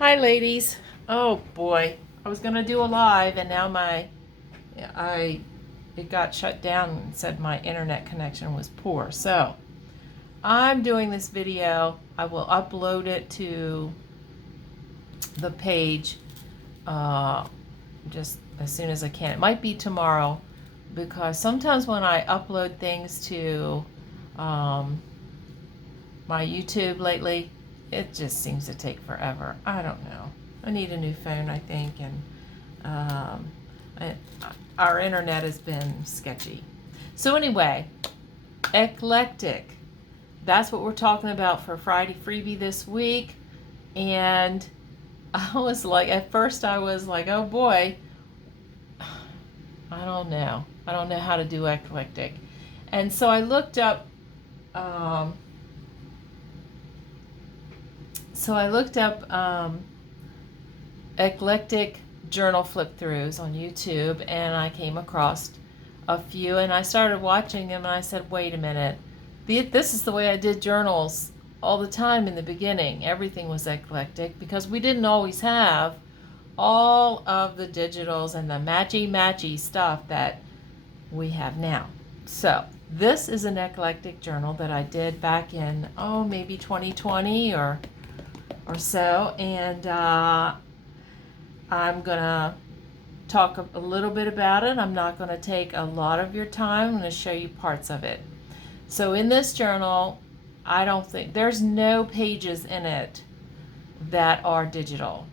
Hi, ladies. Oh boy, I was gonna do a live, and now it got shut down and said my internet connection was poor. So I'm doing this video. I will upload it to the page just as soon as I can. It might be tomorrow because sometimes when I upload things to um, my YouTube lately, it just seems to take forever. I don't know. I need a new phone, I think, and um, I, our internet has been sketchy. So anyway, Eclectic. That's what we're talking about for Friday freebie this week. And I was like, at first I was like, oh boy, I don't know. I don't know how to do Eclectic. And so I looked up um, Eclectic journal flip throughs on YouTube, and I came across a few, and I started watching them, and I said, wait a minute, this is the way I did journals all the time in the beginning. Everything was eclectic because we didn't always have all of the digitals and the matchy stuff that we have now. So this is an eclectic journal that I did back in maybe 2020 or so, and I'm gonna talk a little bit about it. I'm not going to take a lot of your time. I'm going to show you parts of it. So in this journal, I don't think there's no pages in it that are digital.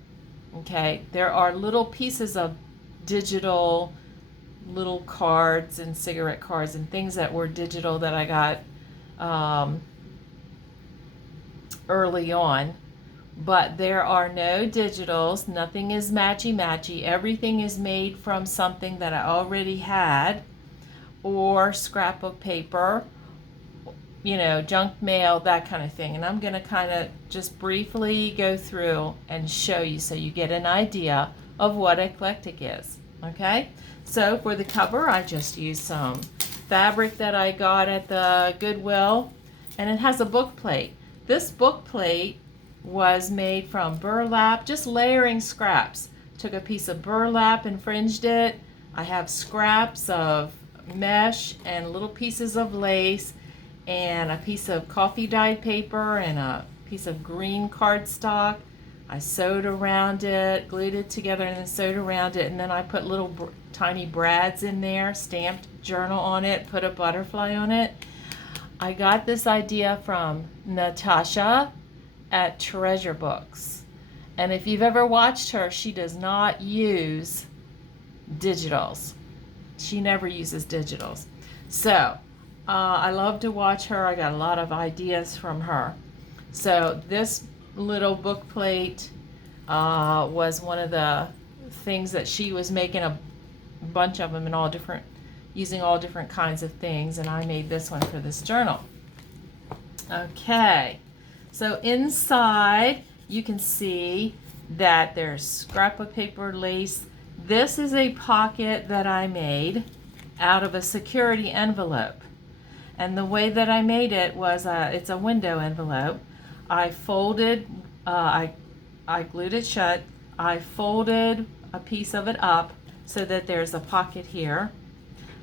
Okay, there are little pieces of digital, little cards and cigarette cards and things that were digital that I got early on. But there are no digitals. Nothing is matchy. Everything is made from something that I already had, or scrapbook paper, junk mail, that kind of thing. And I'm going to kind of just briefly go through and show you so you get an idea of what eclectic is. Okay? So for the cover, I just used some fabric that I got at the Goodwill, and it has a book plate. This book plate was made from burlap, just layering scraps. Took a piece of burlap and fringed it. I have scraps of mesh and little pieces of lace and a piece of coffee dyed paper and a piece of green cardstock. I sewed around it, glued it together, and then sewed around it, and then I put little tiny brads in there, stamped journal on it, put a butterfly on it. I got this idea from Natasha at Treasure Books, and if you've ever watched her, she does not use digitals. She never uses digitals. So I love to watch her. I got a lot of ideas from her. So this little book plate was one of the things that she was making a bunch of them in using all different kinds of things, and I made this one for this journal. Okay. So inside, you can see that there's scrapbook paper, lace. This is a pocket that I made out of a security envelope. And the way that I made it was, it's a window envelope. I folded, I glued it shut. I folded a piece of it up so that there's a pocket here.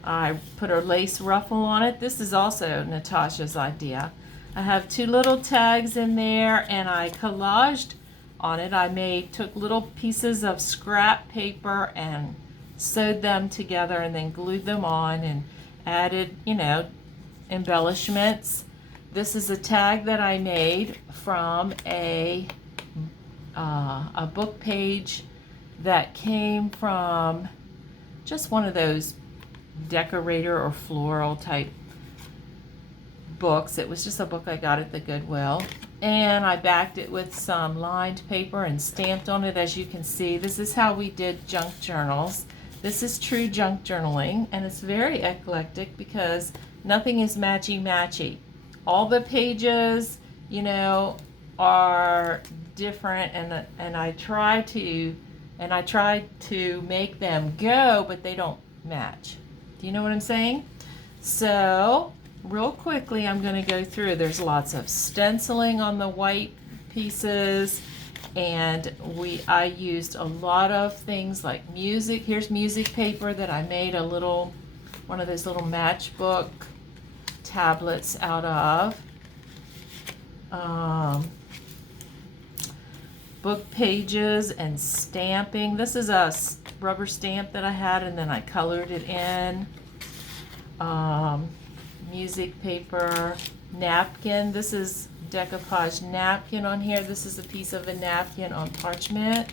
I put a lace ruffle on it. This is also Natasha's idea. I have two little tags in there, and I collaged on it. Took little pieces of scrap paper and sewed them together and then glued them on and added, embellishments. This is a tag that I made from a book page that came from just one of those decorator or floral type books. It was just a book I got at the Goodwill, and I backed it with some lined paper and stamped on it. As you can see, this is how we did junk journals. This is true junk journaling, and it's very eclectic because nothing is matchy. All the pages, are different, and I try to make them go, but they don't match. Do you know what I'm saying? So real quickly, I'm going to go through. There's lots of stenciling on the white pieces And I used a lot of things like music. Here's music paper that I made one of those little matchbook tablets out of. Book pages and stamping. This is a rubber stamp that I had, and then I colored it in. Music paper, napkin. This is decoupage napkin on here. This is a piece of a napkin on parchment.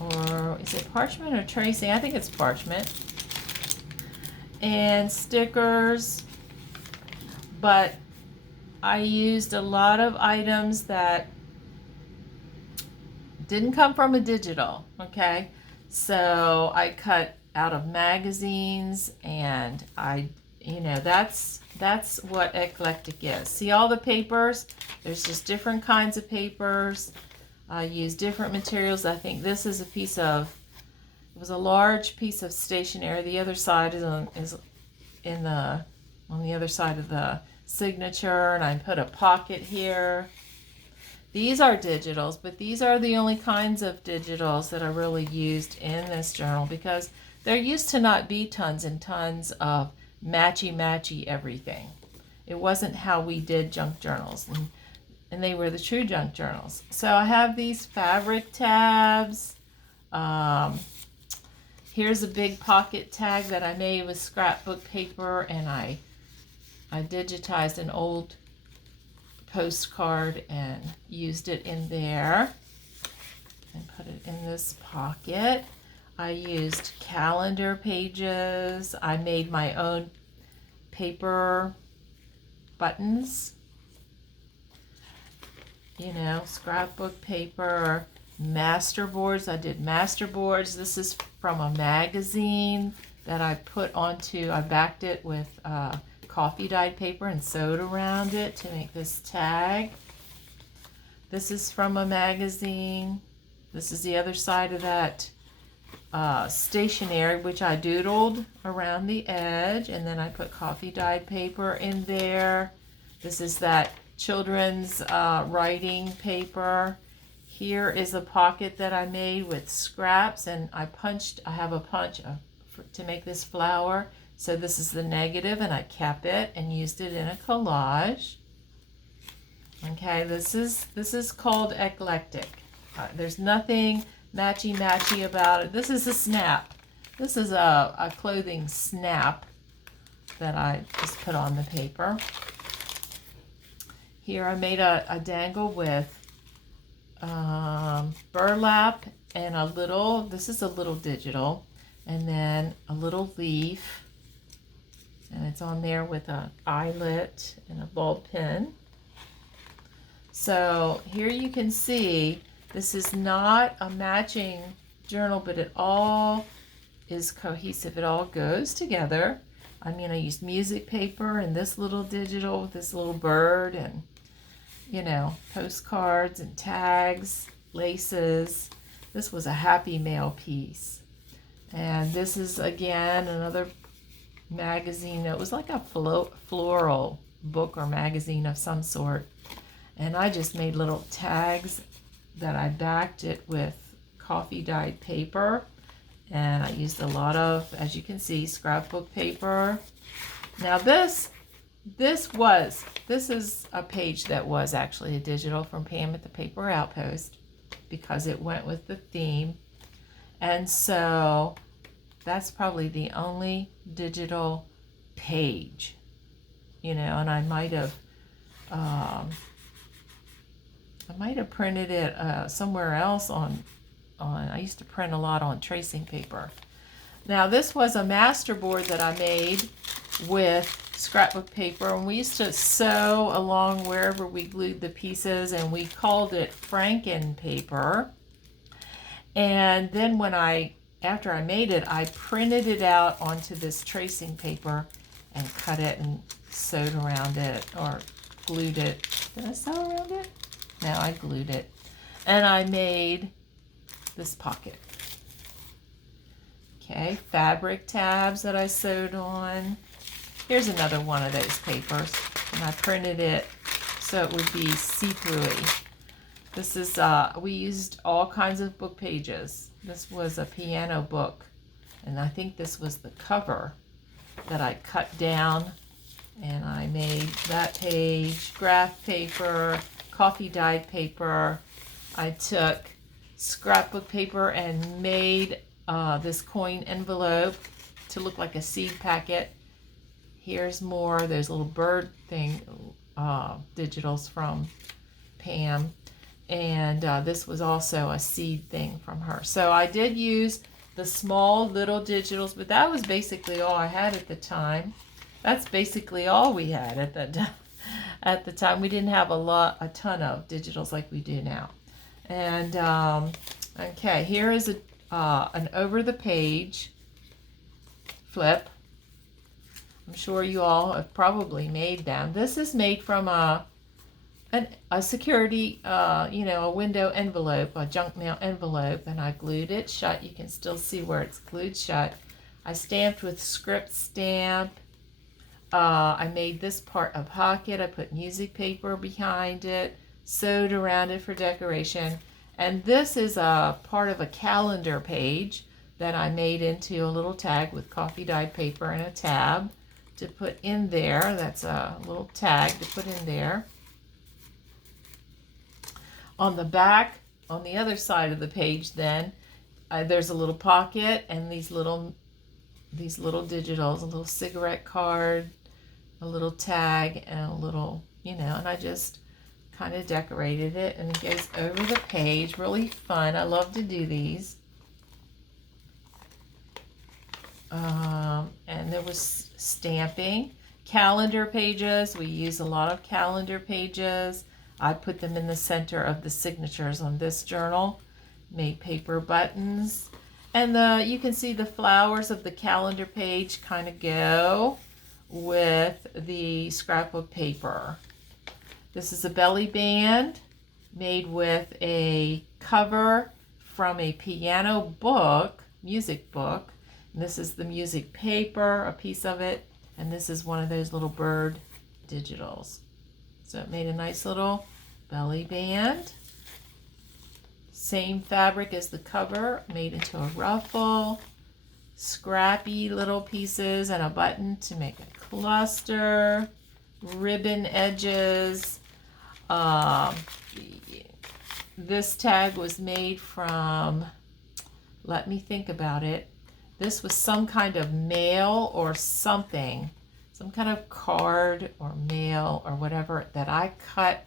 Or is it parchment or tracing? I think it's parchment. And stickers. But I used a lot of items that didn't come from a digital, okay? So I cut out of magazines, and that's what Eclectic is. See all the papers? There's just different kinds of papers. I use different materials. I think this is it was a large piece of stationery. The other side is on the other side of the signature, and I put a pocket here. These are digitals, but these are the only kinds of digitals that I really used in this journal, because there used to not be tons and tons of matchy everything. It wasn't how we did junk journals, and they were the true junk journals. So I have these fabric tabs. Here's a big pocket tag that I made with scrapbook paper, and I digitized an old postcard and used it in there and put it in this pocket. I used calendar pages. I made my own paper buttons, scrapbook paper, master boards. I did master boards. This is from a magazine that I backed it with coffee dyed paper and sewed around it to make this tag. This is from a magazine. This is the other side of that stationery, which I doodled around the edge, and then I put coffee dyed paper in there. This is that children's writing paper. Here is a pocket that I made with scraps, and I have a punch to make this flower. So this is the negative, and I kept it and used it in a collage. Okay, this is called Eclectic. There's nothing matchy about it. This is a snap. This is a clothing snap that I just put on the paper. Here I made a dangle with burlap and this is a little digital, and then a little leaf. And it's on there with an eyelet and a ball pin. So here you can see this is not a matching journal, but it all is cohesive. It all goes together. I used music paper and this little digital with this little bird, and postcards and tags, laces. This was a Happy Mail piece. And this is again another magazine. It was like a floral book or magazine of some sort, and I just made little tags that I backed it with coffee dyed paper, and I used a lot of, as you can see, scrapbook paper. Now this is a page that was actually a digital from Pam at the Paper Outpost, because it went with the theme, and so that's probably the only digital page, and I might have printed it somewhere else on I used to print a lot on tracing paper. Now this was a master board that I made with scrapbook paper, and we used to sew along wherever we glued the pieces, and we called it Franken paper. And then after I made it, I printed it out onto this tracing paper and cut it and sewed around it, or glued it. Did I sew around it? No, I glued it. And I made this pocket. Okay, fabric tabs that I sewed on. Here's another one of those papers, and I printed it so it would be see-through-y. This is, we used all kinds of book pages. This was a piano book, and I think this was the cover that I cut down, and I made that page, graph paper, coffee dyed paper. I took scrapbook paper and made this coin envelope to look like a seed packet. Here's more. There's a little bird thing, digitals from Pam. And this was also a seed thing from her. So I did use the small little digitals, but that was basically all I had at the time. That's basically all we had at that time. At the time, we didn't have a ton of digitals like we do now. And okay, here is an over the page flip. I'm sure you all have probably made them. This is made from a security, a window envelope, a junk mail envelope, and I glued it shut. You can still see where it's glued shut. I stamped with script stamp. I made this part a pocket. I put music paper behind it, sewed around it for decoration. And this is a part of a calendar page that I made into a little tag with coffee dyed paper and a tab to put in there. That's a little tag to put in there. On the back, on the other side of the page then, there's a little pocket and these little digitals, a little cigarette card, a little tag, and a little, and I just kind of decorated it, and it goes over the page. Really fun. I love to do these. And there was stamping. Calendar pages. We use a lot of calendar pages. I put them in the center of the signatures on this journal. Made paper buttons. And you can see the flowers of the calendar page kind of go with the scrapbook paper. This is a belly band made with a cover from a piano book, music book. And this is the music paper, a piece of it. And this is one of those little bird digitals. So it made a nice little belly band. Same fabric as the cover, made into a ruffle. Scrappy little pieces and a button to make a cluster. Ribbon edges. This tag was made from, let me think about it. This was some kind of mail or something, some kind of card or mail or whatever that I cut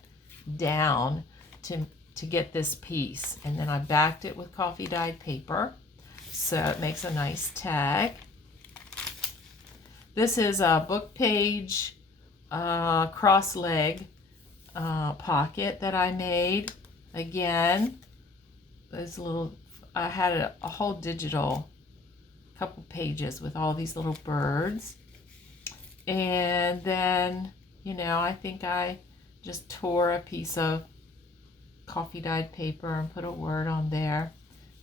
down to get this piece. And then I backed it with coffee dyed paper. So it makes a nice tag. This is a book page cross leg pocket that I made. Again, there's I had a whole digital couple pages with all these little birds. And then, I think I just tore a piece of coffee dyed paper and put a word on there.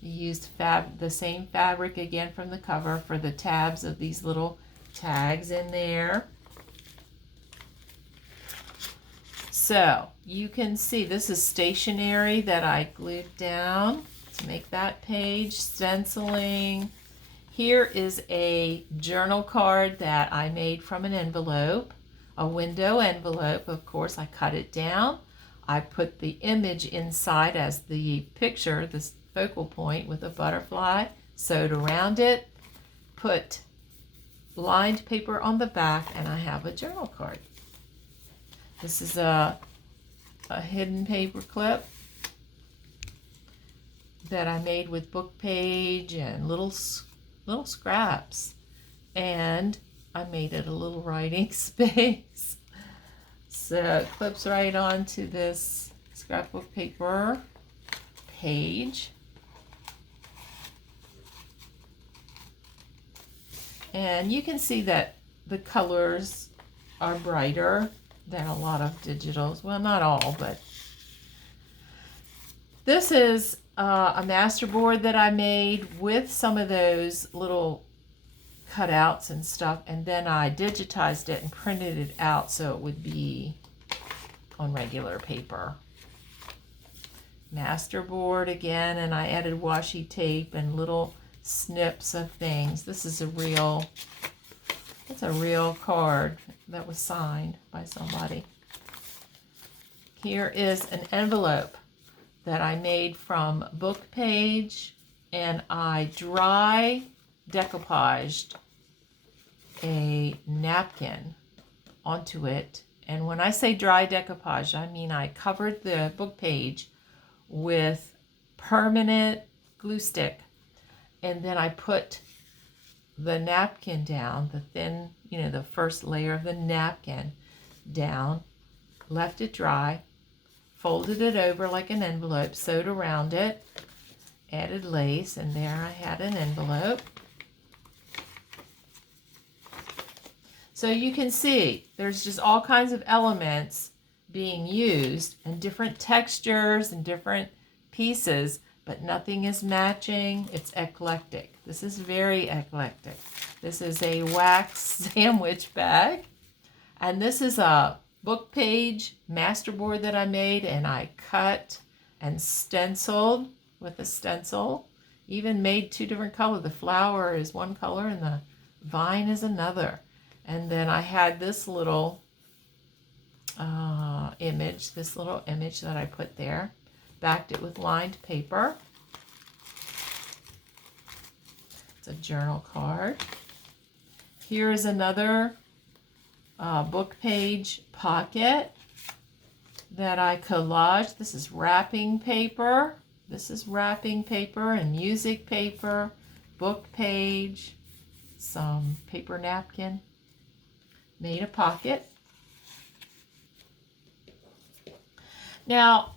You used the same fabric again from the cover for the tabs of these little tags in there. So you can see this is stationery that I glued down to make that page, stenciling. Here is a journal card that I made from an envelope, a window envelope. Of course, I cut it down. I put the image inside as the picture, this focal point with a butterfly, sewed around it, put lined paper on the back, and I have a journal card. This is a hidden paper clip that I made with book page and little scraps, and I made it a little writing space. So it clips right onto this scrapbook paper page. And you can see that the colors are brighter than a lot of digitals. Well, not all, but this is a master board that I made with some of those little cutouts and stuff, and then I digitized it and printed it out so it would be on regular paper. masterboard again, and I added washi tape and little snips of things. This is it's a real card that was signed by somebody. Here is an envelope that I made from book page, and I dry decoupaged a napkin onto it. And when I say dry decoupage, I mean I covered the book page with permanent glue stick, and then I put the napkin down, the thin, the first layer of the napkin down, left it dry, folded it over like an envelope, sewed around it, added lace, and there I had an envelope. So you can see there's just all kinds of elements being used and different textures and different pieces, but nothing is matching. It's eclectic. This is very eclectic. This is a wax sandwich bag, and this is a book page masterboard that I made, and I cut and stenciled with a stencil. Even made 2 different colors. The flower is one color and the vine is another. And then I had this little image that I put there. Backed it with lined paper. It's a journal card. Here is another book page pocket that I collaged. This is wrapping paper. This is wrapping paper and music paper, book page, some paper napkin. Made a pocket. Now,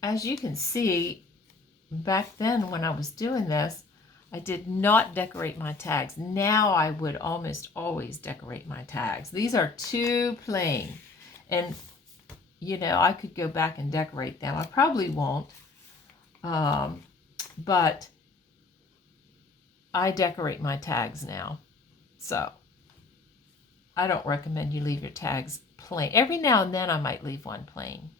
as you can see, back then when I was doing this, I did not decorate my tags. Now I would almost always decorate my tags. These are too plain. And, I could go back and decorate them. I probably won't. But I decorate my tags now. So I don't recommend you leave your tags plain. Every now and then I might leave one plain.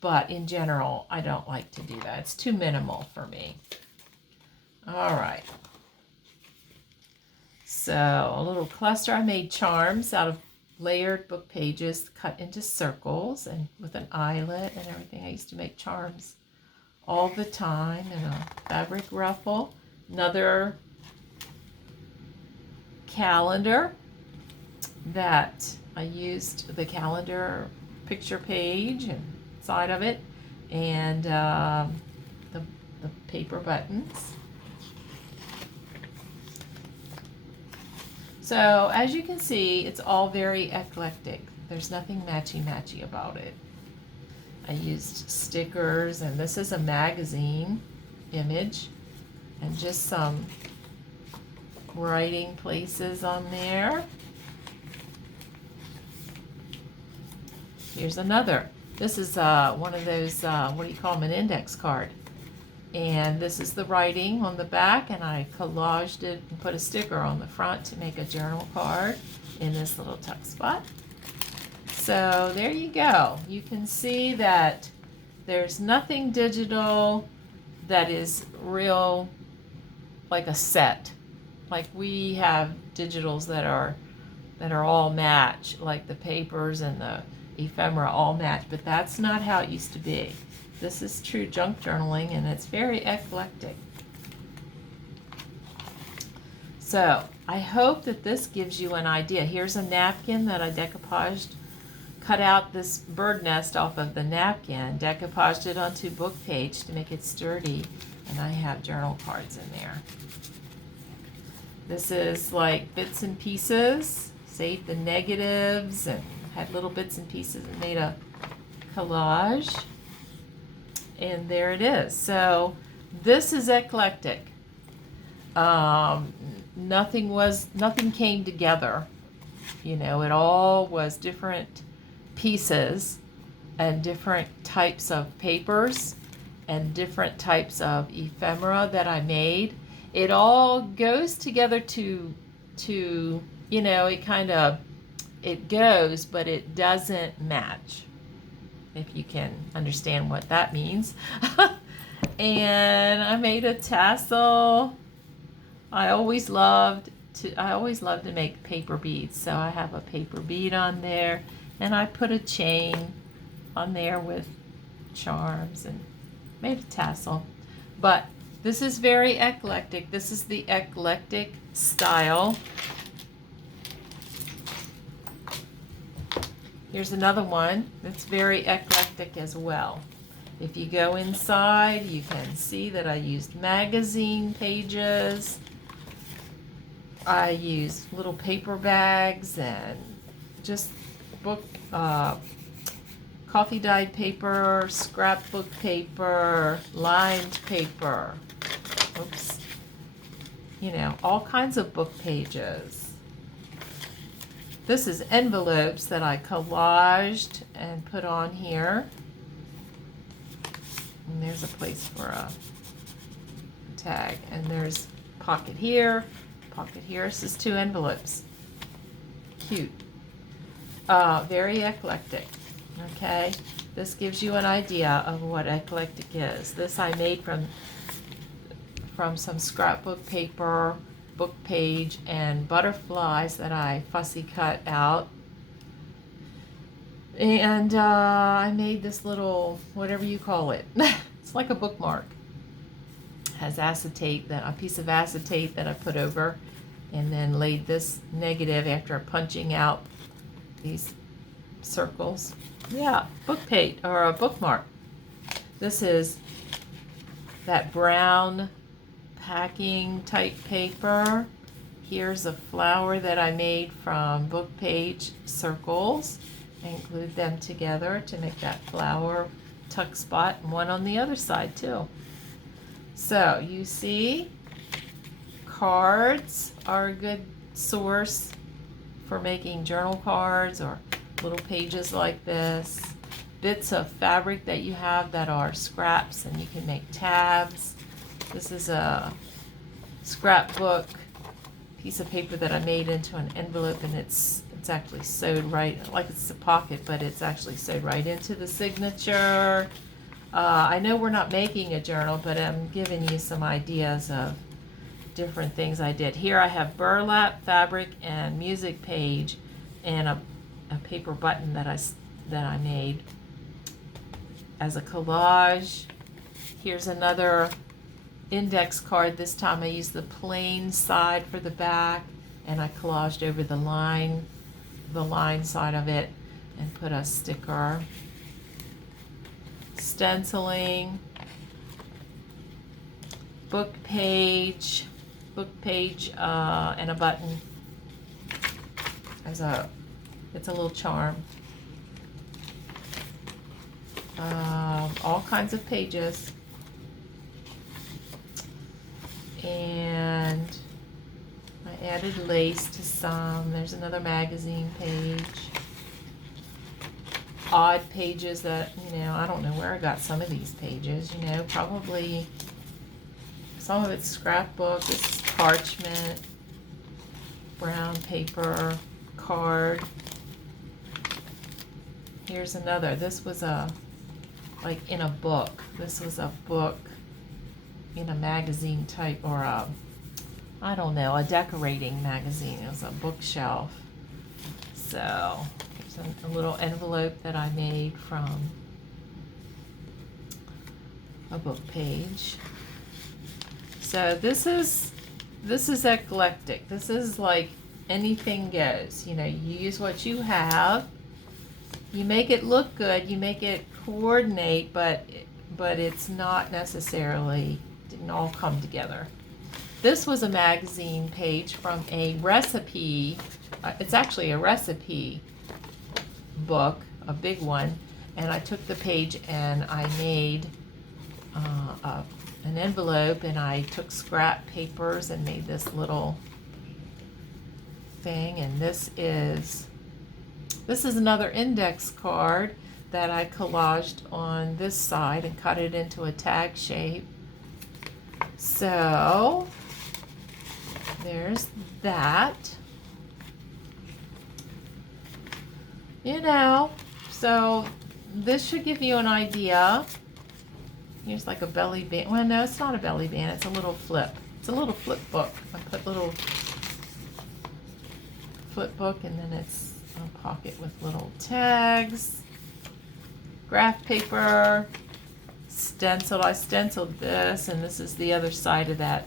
But in general, I don't like to do that. It's too minimal for me. All right. So a little cluster. I made charms out of layered book pages cut into circles and with an eyelet and everything. I used to make charms all the time in a fabric ruffle. Another calendar that I used the calendar picture page and side of it, and the paper buttons. So as you can see, it's all very eclectic. There's nothing matchy-matchy about it. I used stickers, and this is a magazine image, and just some writing places on there. Here's another. This is one of those, what do you call them, an index card. And this is the writing on the back, and I collaged it and put a sticker on the front to make a journal card in this little tuck spot. So there you go. You can see that there's nothing digital that is real, like a set. Like we have digitals that are all match, like the papers and the ephemera all match, but that's not how it used to be. This is true junk journaling, and it's very eclectic. So I hope that this gives you an idea. Here's a napkin that I decoupaged, cut out this bird nest off of the napkin, decoupaged it onto book page to make it sturdy, and I have journal cards in there. This is like bits and pieces, saved the negatives and had little bits and pieces and made a collage. And there it is. So this is eclectic. Nothing came together. It all was different pieces and different types of papers and different types of ephemera that I made. It all goes together to it goes, but it doesn't match. if you can understand what that means. And I made a tassel. I always loved to make paper beads, so I have a paper bead on there, and I put a chain on there with charms and made a tassel. But this is very eclectic. This is the eclectic style. Here's another one that's very eclectic as well. If you go inside, you can see that I used magazine pages. I used little paper bags and just book, coffee dyed paper, scrapbook paper, lined paper. Oops. You know, all kinds of book pages. This is envelopes that I collaged and put on here. And there's a place for a tag. And there's pocket here, pocket here. This is 2 envelopes. Cute. Very eclectic. Okay, this gives you an idea of what eclectic is. This I made from some scrapbook paper, book page, and butterflies that I fussy cut out. And I made this little, whatever you call it. It's like a bookmark. It has acetate, a piece of acetate that I put over, and then laid this negative after punching out these circles. Yeah, book page or a bookmark. This is that brown packing type paper. Here's a flower that I made from book page circles. I glued them together to make that flower tuck spot, and one on the other side too. So you see, cards are a good source for making journal cards or little pages like this. Bits of fabric that you have that are scraps, and you can make tabs. This is a scrapbook piece of paper that I made into an envelope, and it's actually sewed right, like it's a pocket, but it's actually sewed right into the signature. I know we're not making a journal, but I'm giving you some ideas of different things I did. Here I have burlap fabric and music page, and a paper button that I made as a collage. Here's another index card. This time I used the plain side for the back, and I collaged over the line side of it and put a sticker. Stenciling, book page, and a button as it's a little charm. All kinds of pages. And I added lace to some. There's another magazine page. Odd pages that, I don't know where I got some of these pages, probably some of it's scrapbook. This is parchment, brown paper, card. Here's another. This was like in a book. This was a book in a magazine type, or I don't know, a decorating magazine. It was a bookshelf. So here's a little envelope that I made from a book page. So this is eclectic. This is like anything goes. You use what you have. You make it look good. You make it coordinate, but it's not necessarily, didn't all come together. This was a magazine page from a recipe. It's actually a recipe book, a big one, and I took the page and I made an envelope, and I took scrap papers and made this little thing. And this is another index card that I collaged on this side and cut it into a tag shape. So there's that. So this should give you an idea. Here's like a belly band. Well, no, it's not a belly band. It's a little flip. It's a little flip book. I put little flip book, and then it's a pocket with little tags. Graph paper. Stenciled. I stenciled this, and this is the other side of that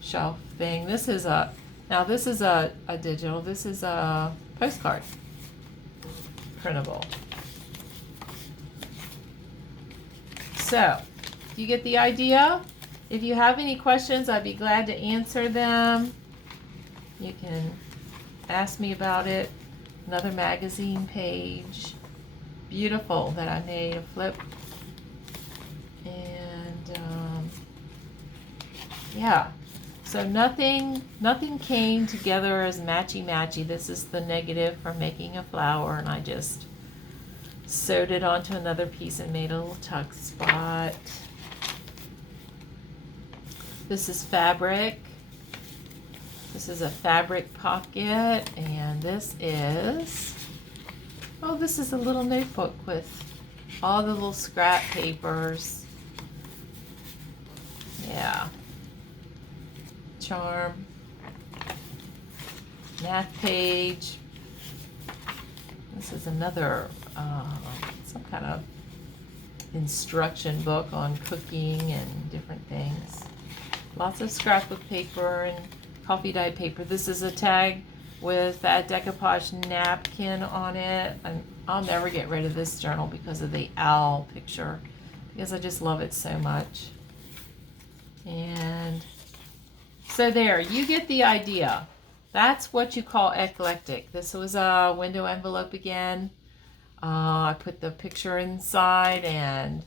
shelf thing. This is a digital. This is a postcard printable. So, you get the idea? If you have any questions, I'd be glad to answer them. You can ask me about it. Another magazine page. Beautiful that I made a flip. And yeah. So nothing came together as matchy-matchy. This is the negative for making a flower, and I just sewed it onto another piece and made a little tuck spot. This is fabric. This is a fabric pocket, and this is a little notebook with all the little scrap papers. Yeah. Charm. Math page. This is another some kind of instruction book on cooking and different things. Lots of scrapbook paper and coffee dyed paper. This is a tag with that decoupage napkin on it. And I'll never get rid of this journal because of the owl picture, because I just love it so much. And so there, you get the idea. That's what you call eclectic. This was a window envelope again. I put the picture inside, and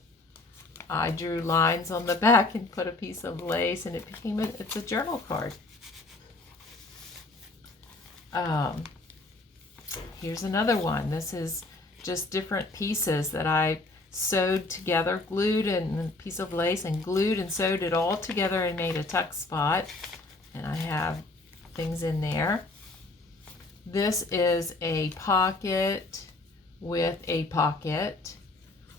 I drew lines on the back and put a piece of lace, and it's a journal card. Here's another one. This is just different pieces that I sewed together, glued, and a piece of lace, and glued and sewed it all together and made a tuck spot. And I have things in there. This is a pocket with a pocket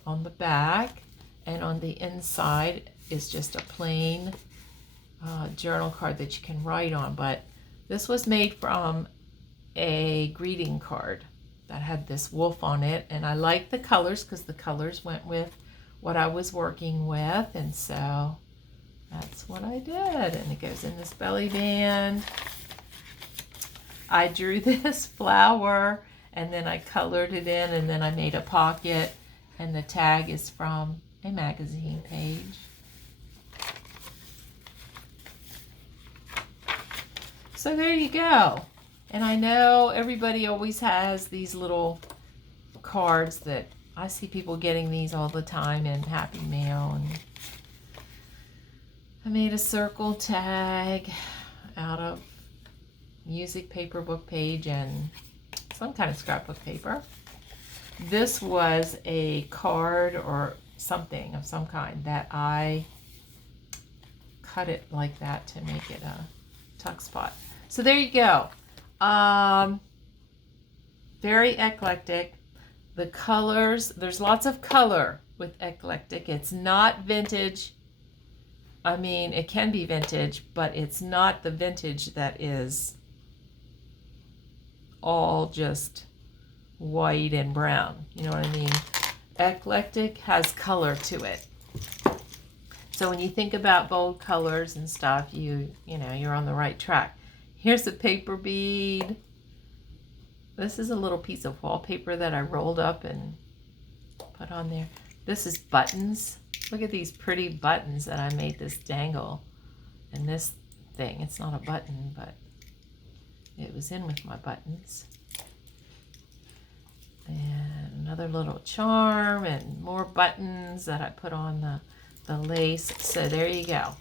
on the back, and on the inside is just a plain journal card that you can write on. But this was made from a greeting card that had this wolf on it, and I like the colors because the colors went with what I was working with, and so that's what I did. And it goes in this belly band. I drew this flower, and then I colored it in, and then I made a pocket, and the tag is from a magazine page. So there you go. And I know everybody always has these little cards that I see people getting these all the time in Happy Mail. And I made a circle tag out of music paper book page and some kind of scrapbook paper. This was a card or something of some kind that I cut it like that to make it a tuck spot. So there you go. Very eclectic. The colors, there's lots of color with eclectic. It's not vintage. I mean, it can be vintage, but it's not the vintage that is all just white and brown. You know what I mean? Eclectic has color to it. So when you think about bold colors and stuff, you know, you're on the right track. Here's a paper bead. This is a little piece of wallpaper that I rolled up and put on there. This is buttons. Look at these pretty buttons that I made this dangle. And this thing, it's not a button, but it was in with my buttons. And another little charm and more buttons that I put on the lace. So there you go.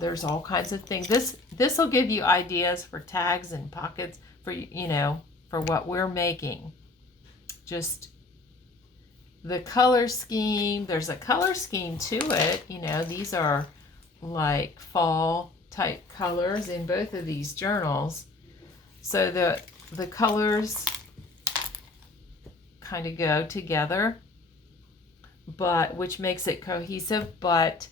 There's all kinds of things. This will give you ideas for tags and pockets for, you know, for what we're making. Just the color scheme. There's a color scheme to it. You know, these are like fall type colors in both of these journals. So the colors kind of go together, but which makes it cohesive, but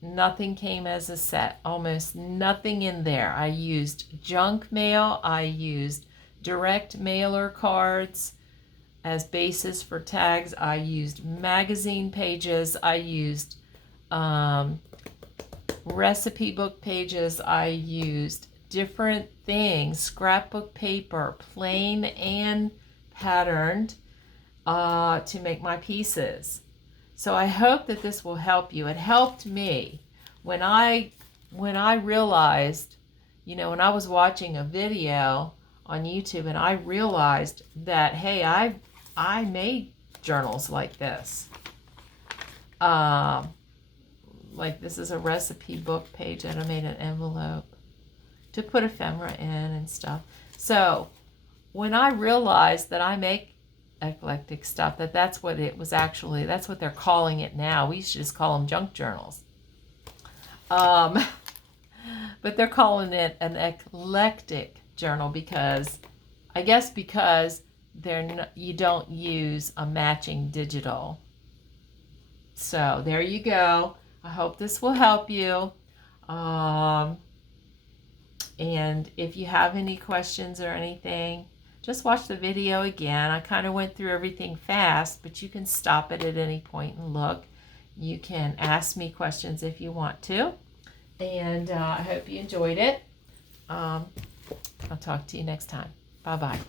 nothing came as a set, almost nothing in there. I used junk mail, I used direct mailer cards as bases for tags, I used magazine pages, I used recipe book pages, I used different things, scrapbook paper, plain and patterned, to make my pieces. So I hope that this will help you. It helped me when I realized, you know, when I was watching a video on YouTube and I realized that, hey, I made journals like this. Like this is a recipe book page that I made an envelope to put ephemera in and stuff. So when I realized that I make eclectic stuff, that's what it was actually, that's what they're calling it now. We used to just call them junk journals. But they're calling it an eclectic journal because, I guess because you don't use a matching digital. So there you go. I hope this will help you. And if you have any questions or anything, just watch the video again. I kind of went through everything fast, but you can stop it at any point and look. You can ask me questions if you want to. And I hope you enjoyed it. I'll talk to you next time. Bye-bye.